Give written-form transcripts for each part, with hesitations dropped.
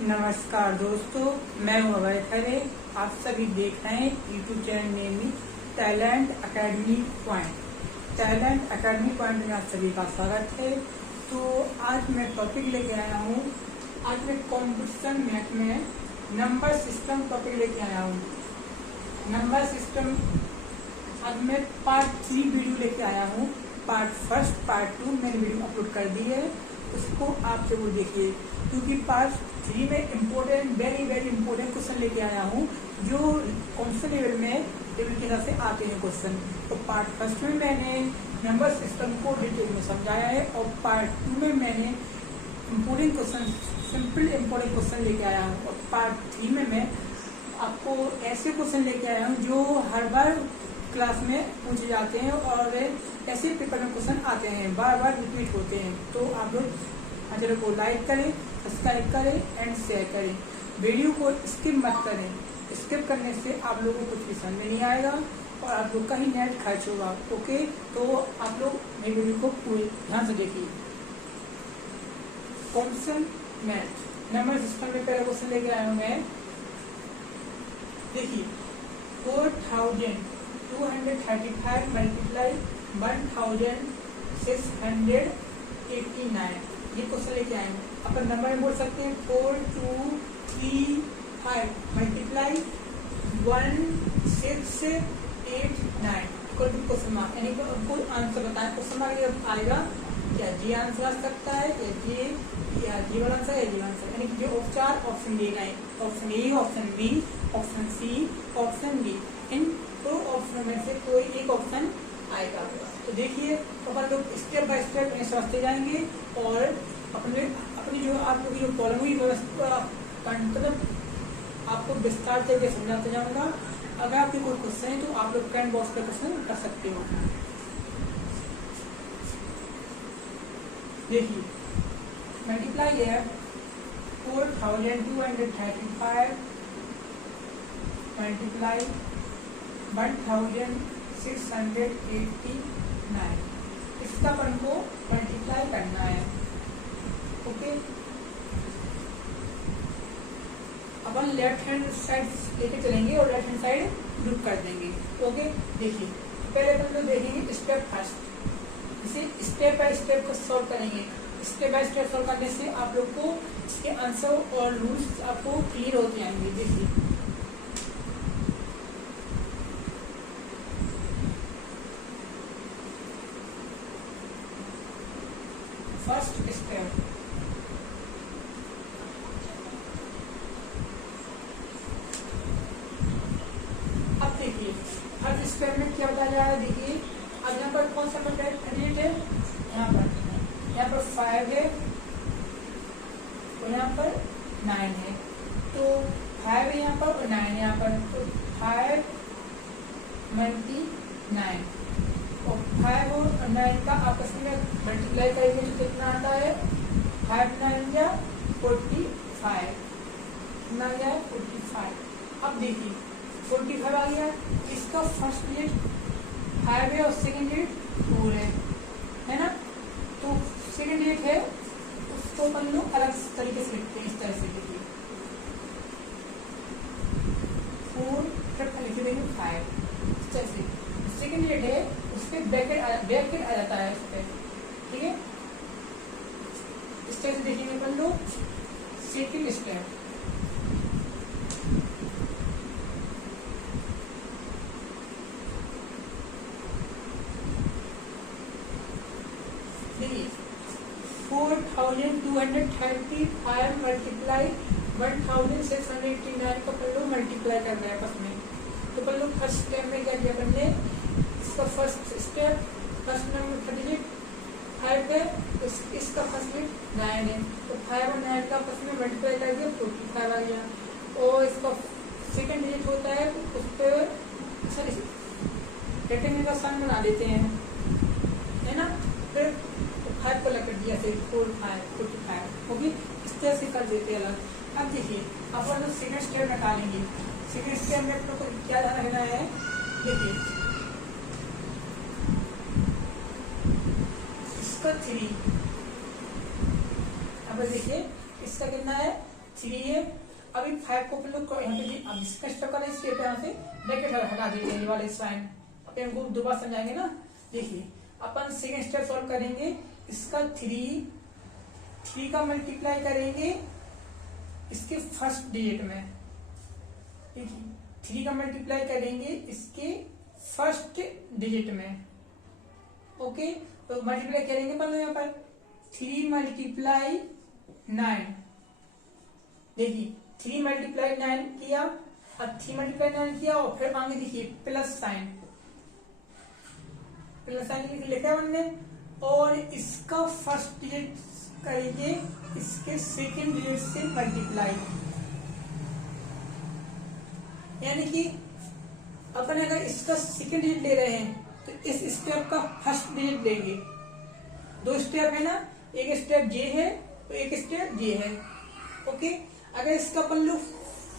नमस्कार दोस्तों, मैं हूं अभय खरे। आप सभी देख रहे हैं YouTube channel name talent academy point. Talent academy point में आप सभी का स्वागत है। तो आज मैं टॉपिक लेके आया हूं। आज मैं कंप्यूटर मैथ में नंबर सिस्टम टॉपिक लेके आया हूं। नंबर सिस्टम आज मैं पार्ट 3 वीडियो लेके आया हूं। पार्ट फर्स्ट पार्ट 2 मैंने वीडियो अपलोड कर दी है, उसको आप जरूर देखिए, क्योंकि पार्ट 3 में इम्पोर्टेंट वेरी इम्पोर्टेंट क्वेश्चन लेके आया हूँ जो कौन लेवल में लेवल के हिसाब से आते हैं क्वेश्चन। तो पार्ट फर्स्ट में मैंने नंबर सिस्टम को डिटेल में समझाया है और पार्ट 2 में मैंने important question simple important question लेके आया हूँ। और पार्ट 3 में मैं आपको ऐसे क्वेश्चन लेके आया हूँ जो हर बार क्लास में पूछे जाते हैं और ऐसे पेपर में क्वेश्चन आते हैं, बार रिपीट होते हैं। तो आप लोग चैनल को लाइक करें, सब्सक्राइब करें एंड शेयर करें। वीडियो को स्किप मत करें, स्किप करने से आप लोगों को कुछ भी समझ में नहीं आएगा और आप लोग का ही नेट खर्च होगा। ओके, तो आप लोग मेरी वीडियो को पूरी ध्यान से देखिए। क्वेश्चन मैथ नंबर सिस्टम में पहला क्वेश्चन लेके आया हूँ मैं। देखिए 4235 मल्टीप्लाई 1689 ये क्वेश्चन लेके आए हैं। अपन नंबर में बोल सकते हैं 4235 मल्टीप्लाई 1689 क्वेश्चन मार्क, यानी कोई आंसर बताएं। क्वेश्चन मार्क जब आएगा क्या जी आंसर आ सकता है या जी वाला आंसर या जी आंसर, यानी कि जो चार ऑप्शन दिए गए, option A, option B, option C, option D, इन दो ऑप्शन में से कोई एक ऑप्शन आएगा। तो देखिए अपन लोग स्टेप बाय स्टेप समझते जाएंगे और अपनी जो आपको जो प्रॉब्लम हुई मतलब आपको विस्तार से समझाते जाऊंगा। अगर आपके कोई क्वेश्चन है तो आप लोग कमेंट बॉक्स पे क्वेश्चन कर सकते हो। देखिए मल्टीप्लाई है 4235 मल्टीप्लाई 1689 इसका अपन को मल्टीप्लाई करना है। ओके, अपन लेफ्ट हैंड साइड लेके चलेंगे और लेफ्ट हैंड साइड ग्रुप कर देंगे। ओके, देखिए पहले अपन लोग देखेंगे स्टेप फर्स्ट, इसे स्टेप बाय स्टेप को सॉल्व करेंगे। स्टेप बाय स्टेप सॉल्व करने से आप लोग को इसके आंसर और रूल्स आपको क्लियर होते जाएंगे। देखिए फर्स्ट स्टेप, अब देखिए फर्स्ट स्टेप में क्या बताया जा रहा है। देखिए अब यहाँ पर कौन सा कैंडिडेट है, यहाँ पर 5 है और यहाँ पर 9 है। तो 5 है यहाँ पर और 9 है यहाँ पर, तो 5 मल्टी 9 और 5 और 9 का आपस में मल्टीप्लाई करेंगे तो कितना आता है 5 9 या 45, कितना आ गया 45। अब देखिए 45 आ गया, इसका फर्स्ट डिजिट 5 है और सेकंड डिजिट 4 है ना। तो सेकंड डिजिट है उसको अपन लोग अलग तरीके से लिखते हैं, इस तरह से देखिए 4 फिर लिख देंगे 5, इस तरह से। सेकंड डिजिट है उस पर ब्रैकेट आ जाता है उस पर, ठीक है। इस तरह से देखेंगे अपन लोग सेकंड स्टेप। देखिए 4235 मल्टीप्लाई 1689 का अपन लोग मल्टीप्लाई करना है आपस में। तो अपन लोग फर्स्ट स्टेप में क्या किया अपन ने, इसका first step first number digit 5 है, इसका फर्स्ट डिजिट 9 है, तो 5 और 9 का आपस में मल्टीप्लाई कर दिया 45 आ गया। और इसका सेकंड डिजिट होता है उस पर रेक्टेंगल का साइन बना देते हैं, है ना। फिर 5 को लग दिया फिर 4 5 45, ओके, इस तरह से कर देते हैं अलग। अब देखिए अपन लोग सेकंड स्टेप निकालेंगे। सेकंड स्टेप में अपने को क्या ध्यान रखना है, देखिए इसका 3, अब देखिए इसका कितना है 3 है। अभी 5 को अपन लोग यहाँ पे अब इसका स्टेप करना है, इसके यहाँ से ब्रैकेट हटा देते हैं ये वाले साइन, अब इनको दोबारा समझाएंगे ना। देखिए अपन सेकंड स्टेप सॉल्व करेंगे, इसका 3 का मल्टीप्लाई करेंगे इसके फर्स्ट डिजिट में। देखिए 3 का मल्टीप्लाई करेंगे इसके फर्स्ट डिजिट में। ओके, तो मल्टीप्लाई करेंगे अपन यहाँ पर 3 मल्टीप्लाई 9। देखिए 3 मल्टीप्लाई 9 किया, अब 3 मल्टीप्लाई 9 किया और फिर आगे देखिए प्लस साइन लिखा है हमने, और इसका फर्स्ट डिजिट करेंगे इसके सेकंड डिजिट से मल्टीप्लाई। यानी कि अपन अगर इसका सेकंड डिजिट ले रहे हैं तो इस स्टेप का फर्स्ट डिजिट लेंगे। 2 स्टेप है ना, एक स्टेप जे है तो एक स्टेप जे है। ओके, अगर इसका अपन लोग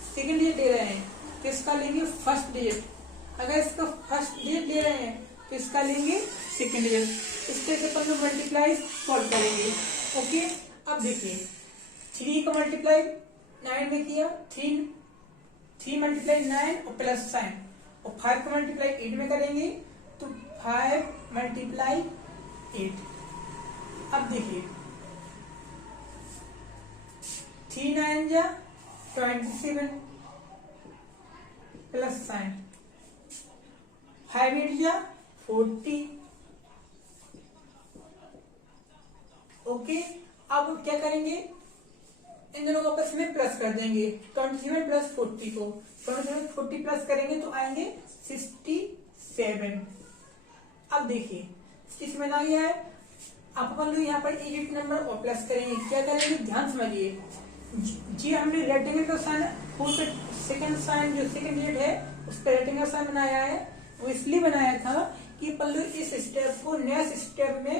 सेकंड डिजिट ले रहे हैं तो इसका लेंगे फर्स्ट डिजिट, अगर इसका फर्स्ट डिजिट ले रहे हैं तो इसका लेंगे सेकंड डिजिट। इस तरह से अपन लोग मल्टीप्लाई सॉल्व करेंगे। ओके, अब देखिए 3 का मल्टीप्लाई 9 में किया, 3 मल्टीप्लाई 9 और प्लस साइन, और 5 का मल्टीप्लाई 8 में करेंगे तो 5 मल्टीप्लाई 8। अब देखिए 3 9 जा 27 प्लस साइन, 5 8 जा 40। ओके, अब क्या करेंगे, इन दोनों को आपस में प्लस कर देंगे। 27 प्लस 40 को 27 40 प्लस करेंगे तो आएंगे 67। अब देखिए 67 आ गया है। अब अपन लोग यहाँ पर एक नंबर और प्लस करेंगे। क्या करेंगे, ध्यान समझिए, जी हमने रेक्टेंगल का साइन सेकंड साइन जो सेकंड डिजिट है उस पर रेक्टेंगल साइन बनाया है। वो इसलिए बनाया था कि अपन लोग इस स्टेप को नेक्स्ट स्टेप में,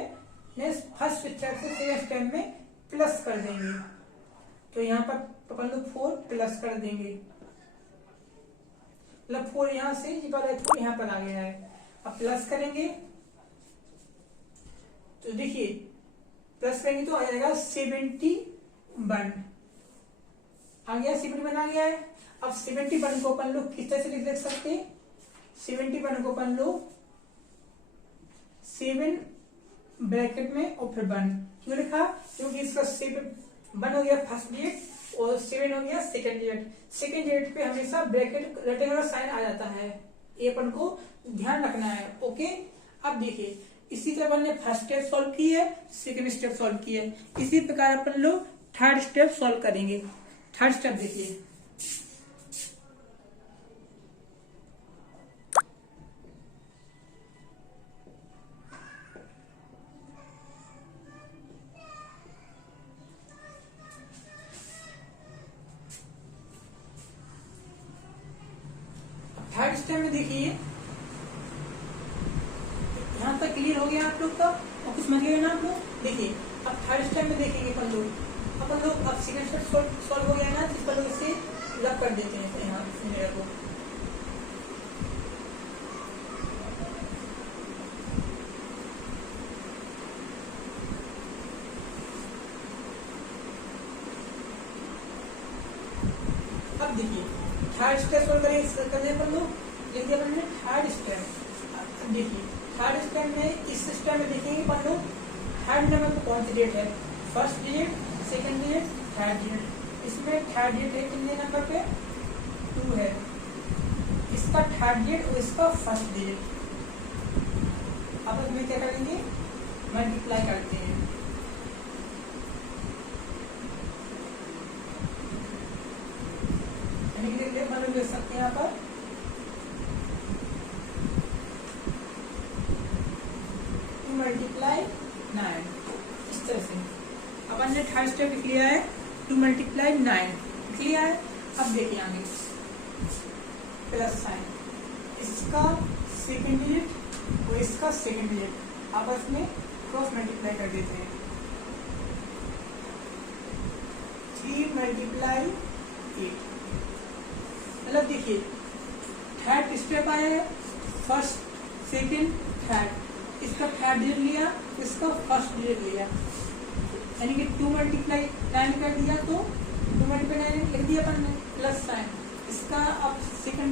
नेक्स्ट फर्स्ट स्टेप से सेकंड स्टेप में प्लस कर देंगे। तो यहाँ पर अपन लोग 4 प्लस कर देंगे, मतलब 4 यहाँ से ये वाला 4 यहाँ पर आ गया है। अब प्लस करेंगे तो देखिए प्लस करेंगे तो आ जाएगा 71 आ गया, 71 आ गया है। अब 71 को अपन लोग किस तरह से लिख सकते हैं, 71 को अपन लोग 7 ब्रैकेट में और फिर 1 क्यों लिखा, क्योंकि इसका 1 हो गया फर्स्ट डिजिट और 7 हो गया सेकंड डिजिट। सेकंड डिजिट पे हमेशा ब्रैकेट रेक्टेंगुलर साइन आ जाता है, ये अपन को ध्यान रखना है। ओके, अब देखिए इसी तरह अपन ने फर्स्ट स्टेप सॉल्व की है, सेकंड स्टेप सॉल्व की है, इसी प्रकार अपन लोग थर्ड स्टेप सॉल्व करेंगे। थर्ड स्टेप देखिए, थर्ड स्टेप में देखिए यहां तक क्लियर हो गया आप लोग का और कुछ समझ गए ना आप लोग। देखिए अब थर्ड स्टेप में देखेंगे अपन लोग अब सेकंड स्टेप सॉल्व हो गया ना, तो अपन लोग इसे रब कर देते हैं यहाँ मिरर को। अब देखिए थर्ड स्टेप सॉल्व करने अपन लोग लिख दिया अपन ने थर्ड स्टेप। देखिए थर्ड स्टेप में इस स्टेप में देखेंगे अपन लोग थर्ड नंबर पर कौन सी डिजिट है, first digit, second digit, third digit. इसमें थर्ड डिजिट है कितने नंबर पे, 2 है। इसका थर्ड डिजिट और इसका फर्स्ट डिजिट आपस में क्या करेंगे, मल्टीप्लाई करते हैं। मतलब देख सकते हैं यहाँ पर मल्टीप्लाई 9 इस तरह से अपन ने थर्ड स्टेप लिख लिया है, 2 मल्टीप्लाई 9 लिख लिया है। अब देखिए आगे प्लस साइन, इसका सेकंड डिजिट और इसका सेकंड डिजिट आपस में क्रॉस मल्टीप्लाई कर देते हैं। 3 मल्टीप्लाई 8, मतलब देखिए थर्ड स्टेप आया है, फर्स्ट सेकंड थर्ड, इसका थर्ड डिजिट लिया, इसका फर्स्ट डिजिट लिया, यानी कि 2 मल्टीप्लाई 9 कर दिया तो 2 मल्टीप्लाई 9 लिख दिया अपन ने, प्लस साइन, इसका अब सेकंड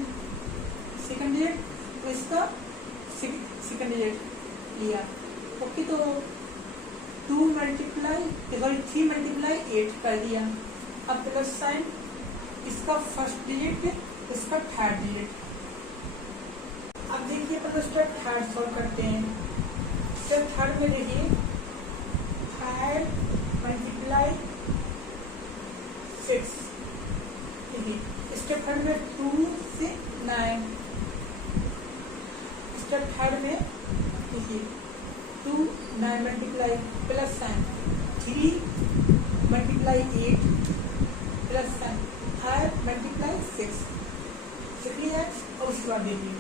डिजिट, तो इसका सेकंड डिजिट लिया। ओके, तो 2 मल्टीप्लाई 3 मल्टीप्लाई 8 कर दिया। अब प्लस साइन, इसका फर्स्ट डिजिट, इसका थर्ड डिजिट। अब देखिए अपन स्टेप थर्ड सॉल्व करते हैं। स्टेप थर्ड में देखिए 5 मल्टीप्लाई 6, देखिए स्टेप थर्ड में 2 से 9, स्टेप थर्ड में देखिए 2 9 multiply plus sign, 3 multiply 8 plus sign, 5 multiply 6 लिया। और उसके बाद देखिए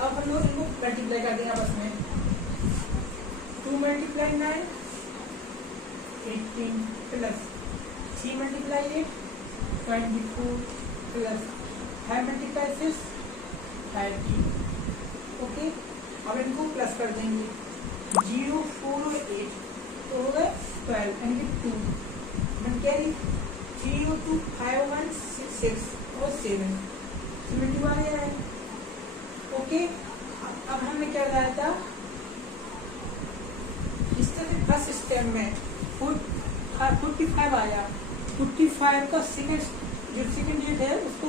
अब हम लोग इनको मल्टीप्लाई कर देंगे आपस में। 2 multiply 9 18 plus 3 multiply 8 24 plus 5 multiply 6 30। Okay, अब इनको प्लस कर देंगे। 0 4 और 8 तो हो गए 12 यानी कि 2 मन कैरी 3 और 2 5 और 1 6 और 7 70 आ गया है। ओके, अब हमने क्या बताया था, इस तरह से फर्स्ट स्टेप में 45 आया, 45 का सेकंड जो सेकंड डिजिट है उसको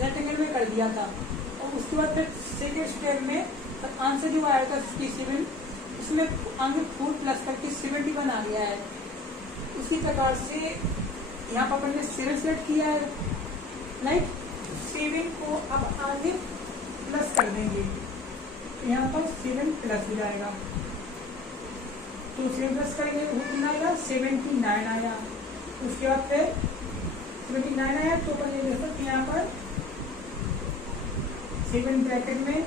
रेक्टेंगल में कर दिया था। और उसके बाद फिर सेकंड स्टेप में आंसर जो आया था 57, उसमें आगे 4 प्लस करके 71 आ गया है। उसी प्रकार से यहाँ पर अपन ने 7 सेट किया है, राइट। 7 को अब आगे प्लस कर देंगे, यहाँ पर 7 प्लस हो जाएगा। तो 7 प्लस करेंगे वो कितना आएगा 79 आया। उसके बाद फिर 79 आया तो अपन ये देख सकते यहाँ पर 7 ब्रैकेट में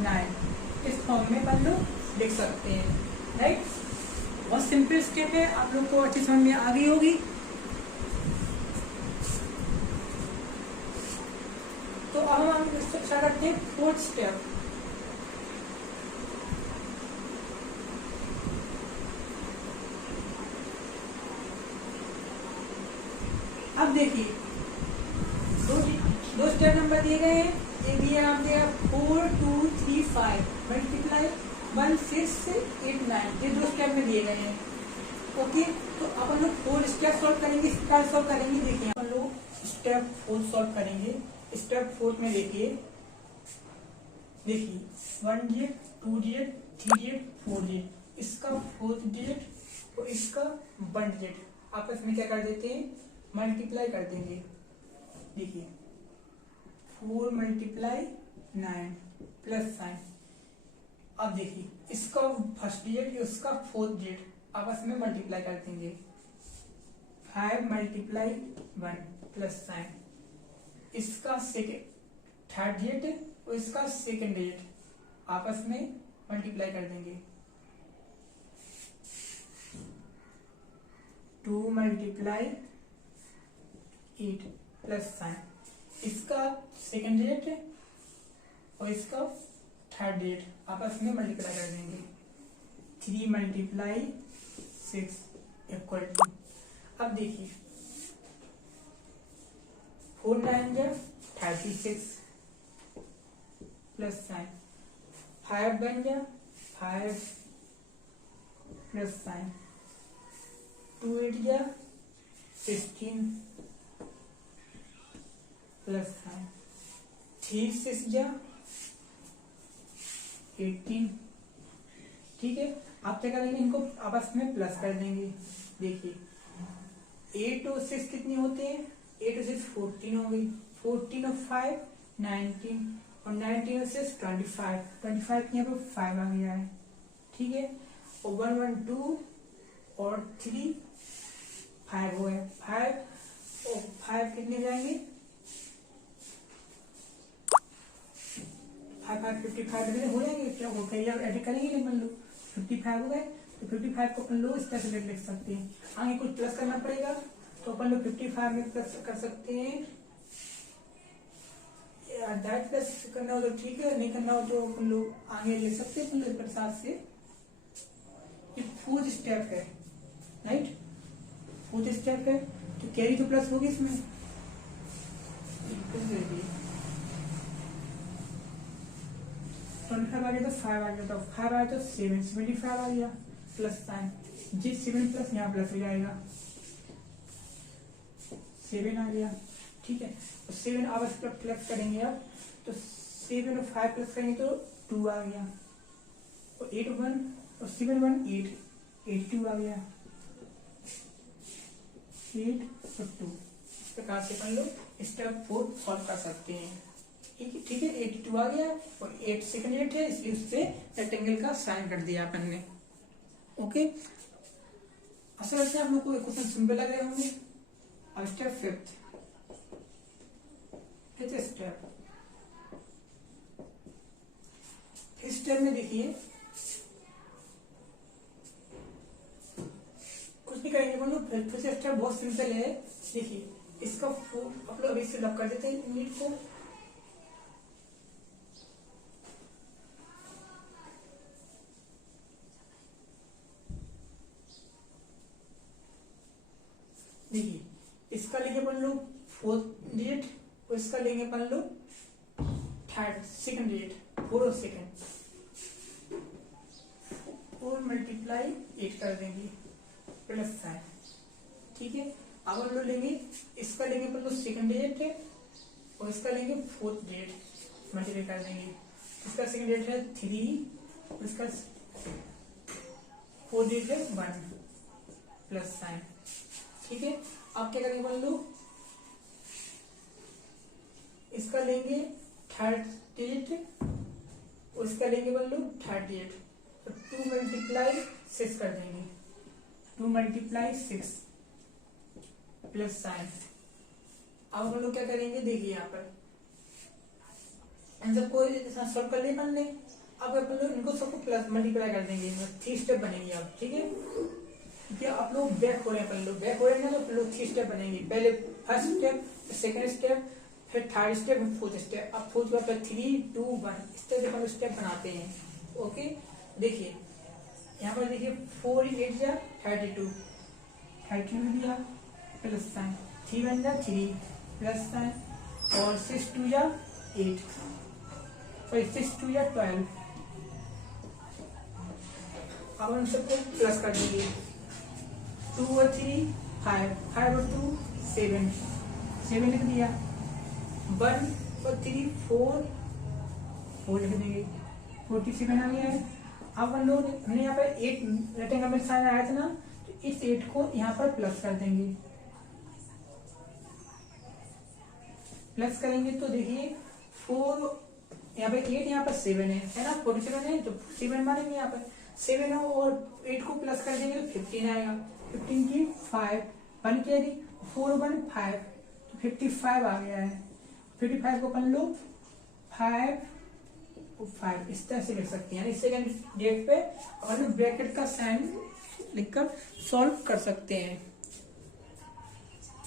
9 इस फॉर्म में अपन लोग लिख सकते हैं, राइट। बहुत सिंपल स्टेप है, आप लोग को अच्छी समझ में आ गई होगी। तो अब हम स्टार्ट करते हैं 4th स्टेप। अब देखिए दो स्टेप नंबर दिए गए हैं। ये दिया आप दिया 4 2 3 5 मल्टीप्लाई 1 6 8 9, ये 2 स्टेप में दिए गए हैं। ओके, तो अब हम लोग 4 स्टेप सॉल्व करेंगे। क्या सॉल्व करेंगे, देखिए हम लोग स्टेप 4 सॉल्व करेंगे। स्टेप 4 में देखिए 1 डिजिट 2 डिजिट 3 डिजिट 4 डिजिट, इसका 4th डिजिट और इसका 1 डिजिट आपस में क्या कर देते हैं, मल्टीप्लाई कर देंगे। देखिए 4 मल्टीप्लाई 9 प्लस साइन। अब देखिए इसका फर्स्ट डिजिट उसका 4th डिजिट आपस में मल्टीप्लाई कर देंगे। 5 मल्टीप्लाई 1 प्लस साइन, इसका थर्ड डिजिट और इसका सेकंड डिजिट आपस में मल्टीप्लाई कर देंगे। 2 मल्टीप्लाई 8 प्लस साइन, इसका सेकंड डिजिट और इसका थर्ड डिजिट आपस में मल्टीप्लाई कर देंगे। 3 मल्टीप्लाई 6 इक्वल टू, अब देखिए 4 9 36 प्लस साइन, 5 बन गया 5 प्लस साइन, 2 8 गया 16 प्लस साइन, 3 6 गया 18। ठीक है, आप क्या करेंगे, इनको आपस में प्लस कर देंगे। देखिए 8 और 6 कितने होते हैं, 8 और 6 14 हो गई, 14 और 5 19 और 19 और 6 25 यहाँ पर 5 आ गया है। ठीक है, और 1 1 2 और 3 5 हो गए, 5 और 5 कितने जाएंगे, 5 5 55 हो जाएंगे। क्या हो गया, एडिट करेंगे अपन लोग, 55 हो गए। तो 55 को अपन लोग इस तरह से लिख सकते हैं। आगे कुछ प्लस करना पड़ेगा तो अपन लोग 55 में प्लस कर सकते हैं। डायरेक्ट प्लस करना हो तो ठीक है, नहीं करना हो तो अपन लोग आगे ले सकते हैं अपन लोग प्रसाद से। ये 4th स्टेप है, राइट। फोर्थ स्टेप है तो कैरी तो प्लस होगी इसमें, 25 आ गया तो 5 आ गया, तो 5 आया तो 75 आ गया प्लस साइन, जी 7 प्लस यहाँ प्लस हो जाएगा, 7 आ गया। ठीक है, तो 7 अब इस पर प्लस करेंगे अब, तो 7 और 5 प्लस करेंगे तो 2 आ गया, और 8 1 और 7 1 8, 82 आ गया, 8 और 2। इस प्रकार से अपन लोग स्टेप 4 सॉल्व कर सकते हैं। ठीक है, 82 आ गया और 8 सेकंड 8 है, इसलिए उससे रेक्टेंगल का साइन कर दिया अपन ने। ओके, असल में आप लोग को क्वेश्चन सिंपल लग रहे होंगे। अब स्टेप फिफ्थ स्टेप, इस स्टेप में देखिए कुछ नहीं करेंगे अपन लोग, फिफ्थ स्टेप बहुत सिंपल है। देखिए इसका आप लोग अभी से लग कर देते हैं यूनिट को। देखिए इसका लेंगे अपन लोग 4th डिजिट और इसका लेंगे अपन लोग 3rd सेकंड डिजिट, 4 और सेकंड, 4 मल्टीप्लाई 8 कर देंगे प्लस साइन। ठीक है, अब हम लोग लेंगे इसका लेंगे अपन लोग सेकंड डिजिट है और इसका लेंगे 4th डिजिट, मल्टीप्लाई कर देंगे। इसका सेकंड डिजिट है 3 और इसका 4th डिजिट है 1 प्लस साइन। ठीक है, अब क्या करेंगे अपन लोग, इसका लेंगे 3rd डिजिट और इसका लेंगे अपन लोग 3rd डिजिट, तो 2 मल्टीप्लाई 6 कर देंगे, 2 मल्टीप्लाई 6 प्लस साइन। अब हम लोग क्या करेंगे, देखिए यहाँ पर इन सबको सॉल्व कर लिए अपन ने। अब अपन लोग इनको सबको प्लस मल्टीप्लाई कर देंगे, 3 स्टेप बनेंगे अब। ठीक है, क्या आप लोग बैक हो रहे हैं, अपन लोग बैक हो रहे हैं ना, तो लोग 3 स्टेप बनेंगे। पहले फर्स्ट स्टेप, सेकंड स्टेप, फिर 3rd स्टेप, फिर 4th स्टेप। अब 4th के बाद 3 2 1 इस तरह से अपन स्टेप बनाते हैं। ओके, देखिए यहाँ पर देखिए 4 8 जा 32, 32 दिया प्लस साइन, 3 1 जा 3 प्लस साइन, और 6 2 जा 8 और 6 2 जा 12। अब हम सबको प्लस कर देंगे, 2 और 3 5, 5 और 2 7, 7 लिख दिया, 1 और 3 4, 4 लिख देंगे, 47 आ गया है। अब हम लोग हमने यहाँ पर 8 रेक्टेंगल में साइन आया था ना, तो इस 8 को यहाँ पर प्लस कर देंगे। प्लस करेंगे तो देखिए 4 यहाँ पे 8, यहाँ पर 7 है ना, 47 है तो 7 मानेंगे यहाँ पर 7 है, और 8 को प्लस कर देंगे तो 15 आएगा, 15 की 5 1 कैरी, 4 1 5 तो 55 आ गया है। 55 को अपन लोग 5 इस तरह से लिख सकते हैं, इस सेकंड डेट पे अपन लोग ब्रैकेट का साइन लिखकर सॉल्व कर सकते हैं।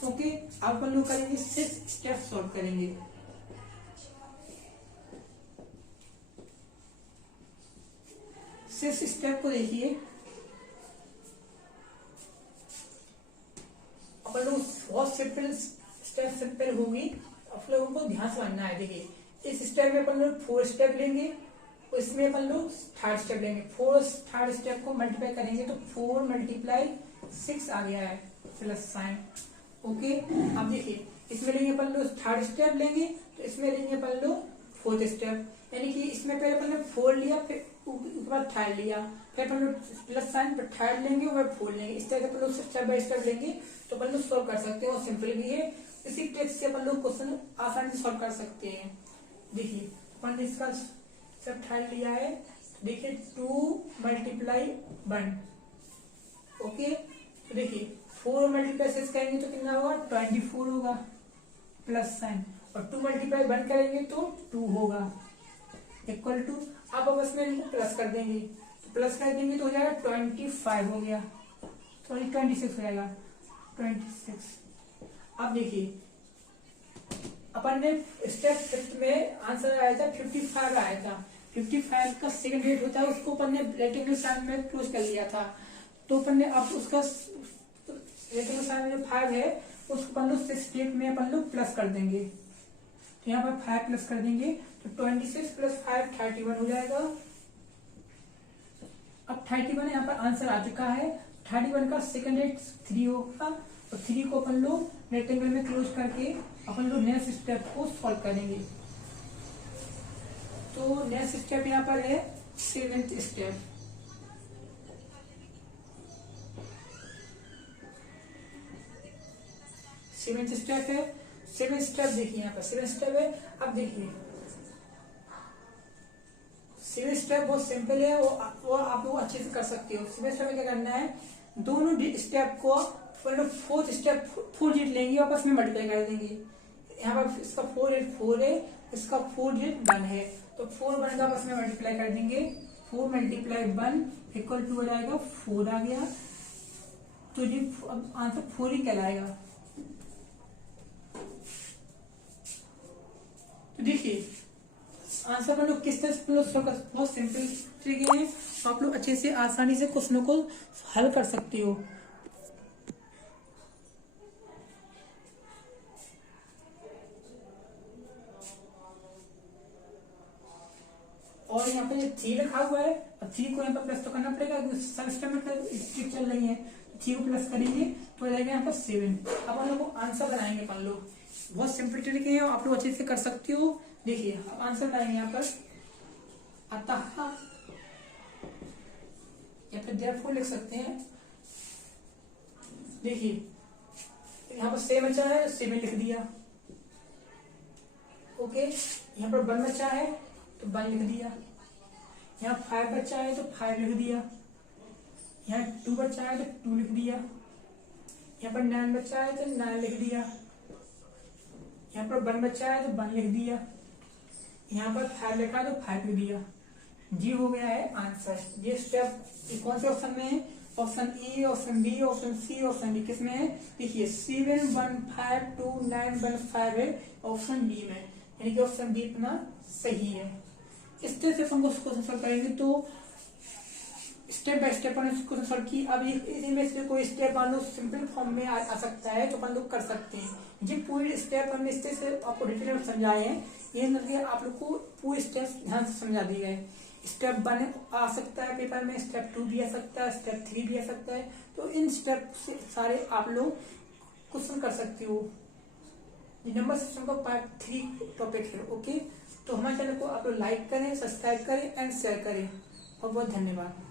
ओके, अब अपन लोग करेंगे 6 स्टेप सॉल्व करेंगे। सिक्स स्टेप को देखिए, अपन लोग बहुत सिंपल स्टेप सिंपल होगी, आप लोगों को ध्यान से समझना है। देखिए इस स्टेप में अपन लोग 4 स्टेप लेंगे और इसमें अपन लोग 3rd स्टेप लेंगे। 3rd स्टेप को मल्टीप्लाई करेंगे तो 4 मल्टीप्लाई 6 आ गया है प्लस साइन। ओके, अब देखिए इसमें लेंगे अपन लोग 3rd स्टेप लेंगे तो इसमें लेंगे अपन लोग 4th स्टेप, यानी कि इसमें पहले अपन ने 4 लिया, फिर उसके बाद 3rd लिया, फिर अपन लोग प्लस साइन पर 3rd लेंगे और 4 लेंगे। इस तरह से अपन लोग स्टेप बाय स्टेप लेंगे तो अपन लोग सॉल्व कर सकते हैं, और सिंपल भी है। इसी ट्रिक से अपन लोग क्वेश्चन आसानी से सॉल्व कर सकते हैं। देखिए अपन ने इसका सब 3rd लिया है, देखिए 2 मल्टीप्लाई 1। ओके, तो देखिए 4 मल्टीप्लाई 6 करेंगे तो कितना होगा, 24 होगा प्लस साइन, और 2 मल्टीप्लाई 1 करेंगे तो 2 होगा इक्वल टू। अब इसमें इनको प्लस कर देंगे, तो प्लस कर देंगे तो हो जाएगा 25 हो गया, सॉरी 26 हो जाएगा 26। अब देखिए अपन ने स्टेप 5th में आंसर आया था 55 आया था, 55 का सेकंड डेट होता है, उसको अपन ने रेक्टेंगल साइन में क्लोज कर लिया था। तो अपन ने अब उसका रेक्टेंगल साइड में जो 5 है उसको अपन लोग स्टेप में अपन लोग प्लस कर देंगे। तो यहाँ पर 5 प्लस कर देंगे तो 26 प्लस 5 31 हो जाएगा। अब 31 यहाँ पर आंसर आ चुका है। 31 का सेकंड रेट 3 होगा, तो 3 को अपन लोग रेक्टेंगल में क्लोज करके अपन लोग नेक्स्ट स्टेप को सॉल्व करेंगे। तो नेक्स्ट स्टेप यहाँ पर है 7th स्टेप। सेवेंथ स्टेप है। 7th स्टेप देखिए यहाँ पर 7th स्टेप है। अब देखिए 7th स्टेप बहुत सिंपल है, वो आप लोग अच्छे से कर सकते हो। 7th स्टेप में क्या करना है, दोनों स्टेप को मतलब 4th स्टेप 4 डिजिट लेंगे आपस में मल्टीप्लाई कर देंगे। यहाँ पर इसका 4 डिजिट 4 है, इसका 4 डिजिट 1 है, तो 4 1 का आपस में मल्टीप्लाई कर देंगे। 4 मल्टीप्लाई 1 इक्वल टू हो जाएगा 4 आ गया, तो ये आंसर 4 ही कहलाएगा। तो देखिए आंसर हम लोग किस तरह से बहुत सिंपल तरीके हैं, आप लोग अच्छे से आसानी से क्वेश्चनों को हल कर सकते हो। और यहाँ पे 3 रखा हुआ है, और 3 को यहाँ पर प्लस तो करना पड़ेगा, सब स्टेप में स्ट्रिक चल रही है। 3 को प्लस करेंगे तो हो जाएगा यहाँ पर 7। अब हम लोग आंसर बनाएंगे अपन लोग, बहुत सिंपल तरीके हैं, आप लोग अच्छे से कर सकते हो। देखिए आंसर बनाएंगे यहाँ पर अतः, या फिर देयरफॉर लिख सकते हैं। देखिए यहाँ पर 7 बचा है, 7 लिख दिया। ओके, यहाँ पर 1 बचा है तो 1 लिख दिया। यहाँ 5 बचा है तो 5 लिख दिया। यहाँ 2 बचा है तो 2 लिख दिया। यहाँ पर 9 बचा है तो 9 लिख दिया। यहाँ पर 1 बचा है तो 1 लिख दिया। यहाँ पर 5 लिखा है तो 5 लिख दिया। जी हो गया है आंसर। ये स्टेप कौन से ऑप्शन में है, option A, option B, option C, option D. किसमें है, देखिए 7 1 5 2 9 1 5 है ऑप्शन बी में, यानी कि ऑप्शन बी अपना सही है। इस तरह से अपन क्वेश्चन सॉल्व करेंगे तो step by step upon question solve की। अब इनमें से कोई स्टेप मान लो सिंपल फॉर्म में आ सकता है तो अपन लोग कर सकते हैं। ये पूरी स्टेप हमने इस तरह से आपको डिटेल में समझाए हैं, ये मतलब आप लोग को पूरे स्टेप ध्यान से समझा दिए गए। स्टेप 1 आ सकता है पेपर में, स्टेप 2 भी आ सकता है, स्टेप 3 भी आ सकता है, तो इन स्टेप से सारे आप लोग क्वेश्चन कर सकते हो। ये नंबर सिस्टम का पार्ट 3 टॉपिक है। ओके, तो हमारे चैनल को आप लोग लाइक करें, सब्सक्राइब करें एंड शेयर करें। बहुत बहुत धन्यवाद।